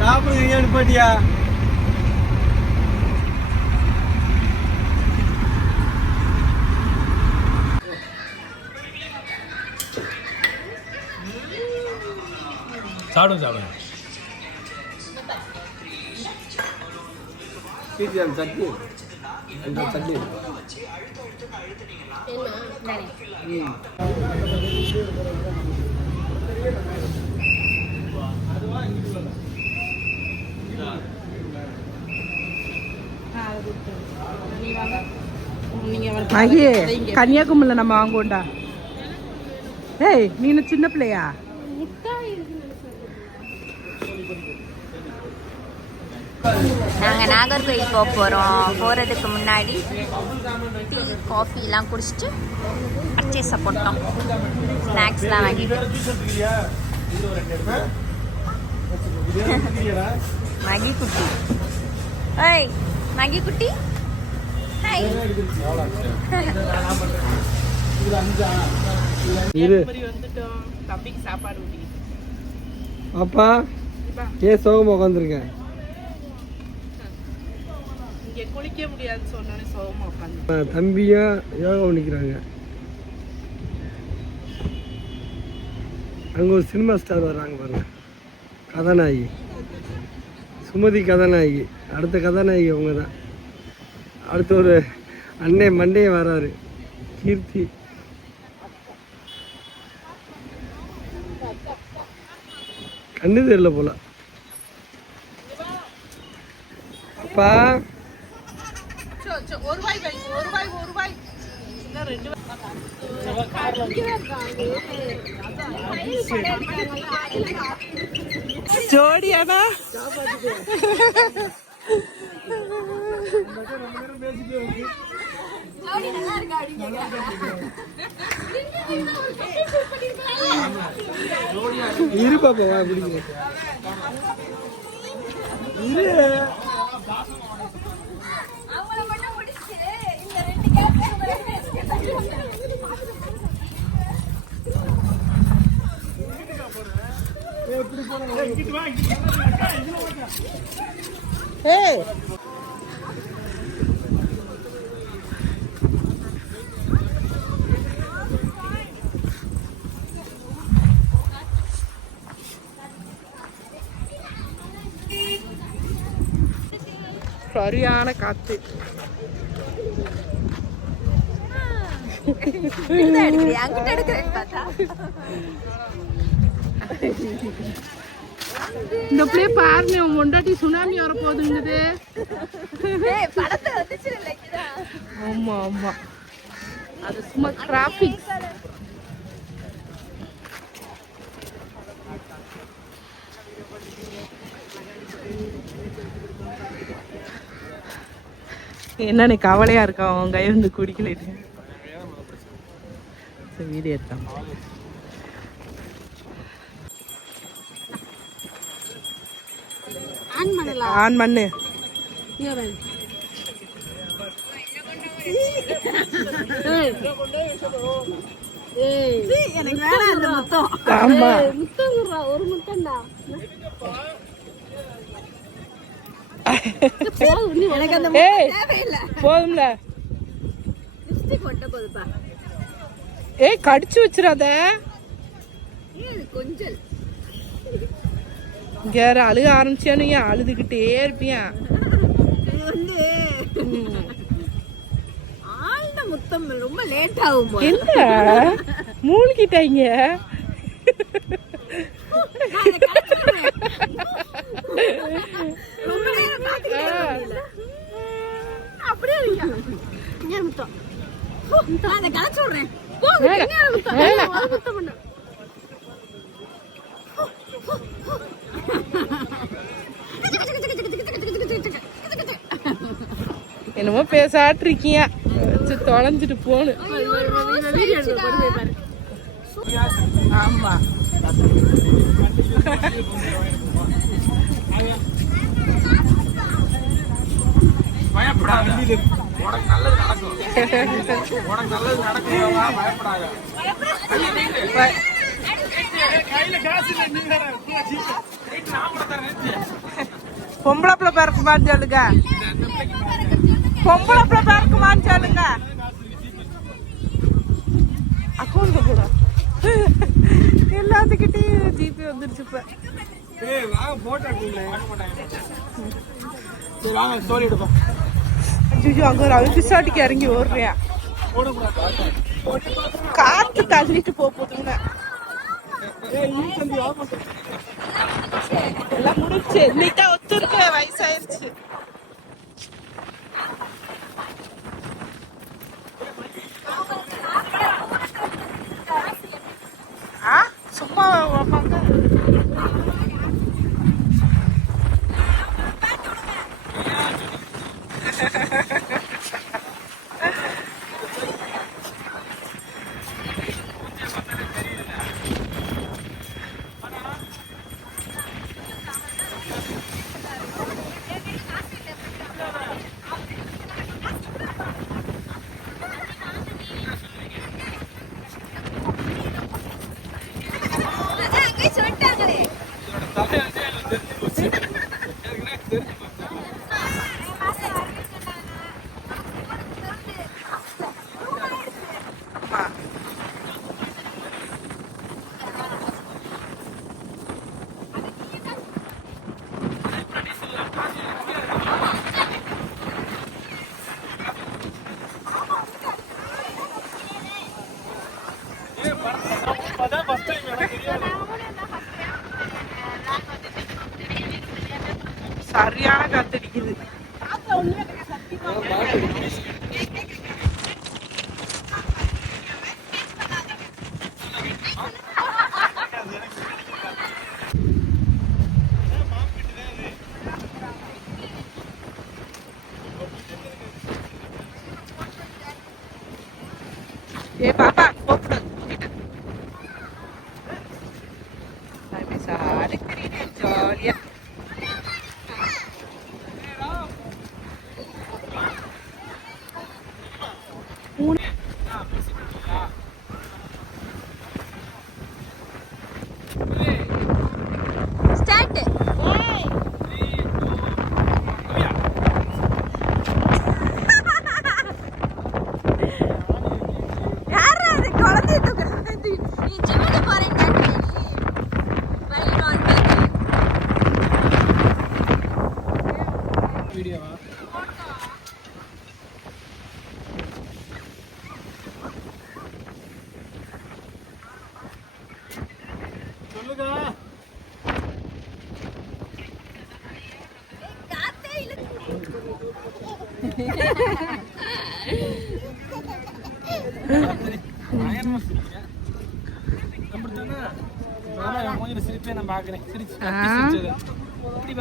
சாப்பிடுங்க பாட்டியா. சாப்பிடுங்க சாப்பிடுங்க. சட்னி அந்த சட்னி கன்னியாகுமரியில நம்ம வாங்குவோண்டா. ஏய் நீனு சின்ன பிள்ளையா? நாங்கள் நாகர்கோயில் போக போகிறோம். போகிறதுக்கு முன்னாடி டீ காஃபிலாம் குடிச்சிட்டு பர்ச்சேஸை போட்டோம். ஸ்நாக்ஸ்லாம் வாங்கிட்டு மகி குட்டி. ஏய் மகி குட்டி ஹாய். தம்பிக்கு சாப்பாடு ஊட்டி. அப்பா ஏன் சோகமா உட்காந்துருக்கேன்? இங்கே குளிக்க முடியாதுன்னு சொன்னோன்னே சோகமா உட்காந்து. தம்பியா யோகா பண்ணிக்கிறாங்க. அங்கே ஒரு சினிமா ஸ்டார் வர்றாங்க பாருங்க, கதாநாயகி சுமதி கதாநாயகி. அடுத்த கதாநாயகி அவங்க தான். அடுத்த ஒரு அண்ணே மண்டே வராரு, கீர்த்தி. கண்ணு தெரியல போல. அப்பா ஜோடியானா இரு பாப்பா பிடிக்கும் இரு. ஏய் சரியான காத்து. இந்த பிள்ளைய பாருங்க, முண்டாட்டி சுனாமி வர போகுதுங்குது. ஆமா ஆமா, அது சும்மா டிராபிக். என்னன்னு கவலையா இருக்கா அவன் கை வந்து குடிக்கல. வீடியோ எடுத்தான். ஆன் பண்ணு. ஆமா ஒரு முத்தம்டா. போதும்ல. ஏய் கடிச்சு வச்சிடாத. கொஞ்சம் வேற அழுக ஆரம்பிச்சானு அழுதுகிட்டே இருப்பியா? முத்தம் ரொம்ப லேட் ஆகும். என்ன மூழ்கிட்டாங்க? அப்படியே முத்தம் கலைச்சு விடுறேன். என்னமோ பேசாட்டு இருக்கீங்க, தொலைஞ்சிட்டு போனு. ஆமா பயப்படாத, உனக்கு நல்லது நடக்கும். உனக்கு நல்லது நடக்கும், பயப்படாத. கையில பொம்பளை பிள்ளை பிறக்குமான்னு சொல்லுங்க. பொம்பளை பிள்ளை பிறக்குமான்னு சொல்லுங்க. அக்கௌண்ட் கூட எல்லாத்துக்கிட்டையும் ஜிபே வந்துருச்சு இப்ப. ஐயோ, அங்க ஒரு பிசாட்டிக்கு இறங்கி ஓடுறியா? காத்து தள்ளிட்டு போகுதுங்க. எல்லாம் முடிச்சு இன்னைக்கு ஒத்துருக்கு, வயசாயிருச்சு. சும்மா சரியான காத்தடிக்குது. ஏ பாப்பா கூப்பிடு. ஜாலியா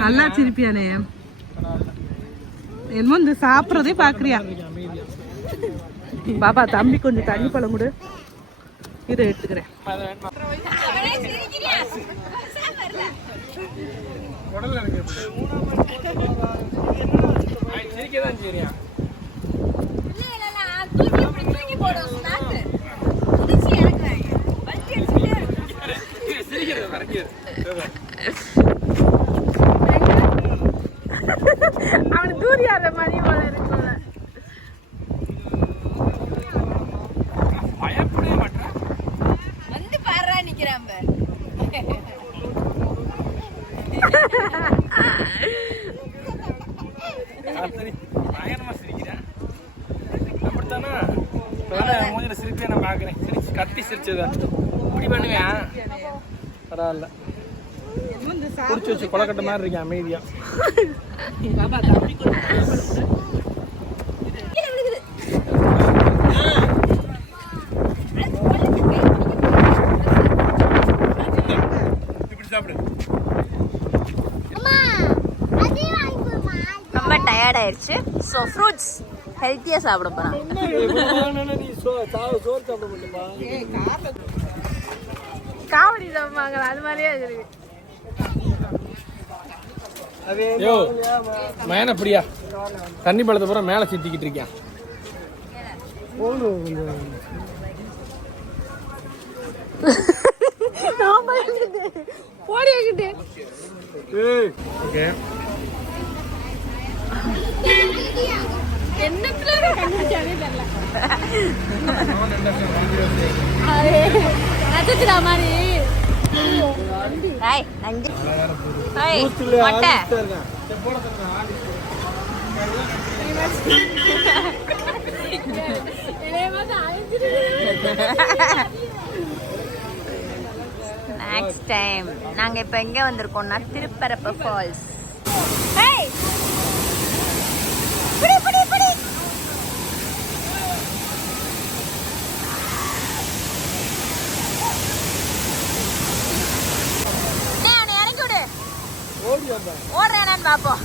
நல்லா சிரிப்பியானே. என்னமோ இந்த சாப்பிட்றதே பாக்குறியா? பாபா தம்பி கொஞ்சம் தண்ணி பழம் கொடு, இதை எடுத்துக்கிறேன். அவன் தூரியாத மணி போல இருக்குல்ல. பயப்படவே மாட்டான், வந்து பாரா நிக்கிறான். சிரிப்பே நான் பாக்குறேன். சிரிச்சு கத்தி சிரிச்சதா இப்படி பண்ணுவேன். பரவாயில்ல, குடிச்சு வச்சு கொலக்கட்ட மாதிரி இருக்கேன் அமைதியா. ரொம்ப டயர்ட் ஆயிடுச்சு. ஸோ ஃப்ரூட்ஸ் ஹெல்த்தியாக சாப்பிட போகிறேன். காவடி தம்மாங்களா அது மாதிரியே இருக்கு. யோ மேன அப்படியா தண்ணி பழத்தை பூரா மேலே சுத்திக்கிட்டு இருக்கேன். நான் பயந்துட்டேன். போடி என்கிட்ட. ஓகே என்னத்துல கண்டுபிடிச்சானே தெரியல. நட்சத்திரா மாதிரி. ஹாய் நன்றி. ஹாய் மொட்டை. நெக்ஸ்ட் டைம் நாங்க இப்ப எங்க வந்திருக்கோம்னா திருப்பரப்பு ஃபால்ஸ். ஹேய் புடி புடி புடி. நான் இறங்கி விடு. ஓடுறேன் பாப்போம்.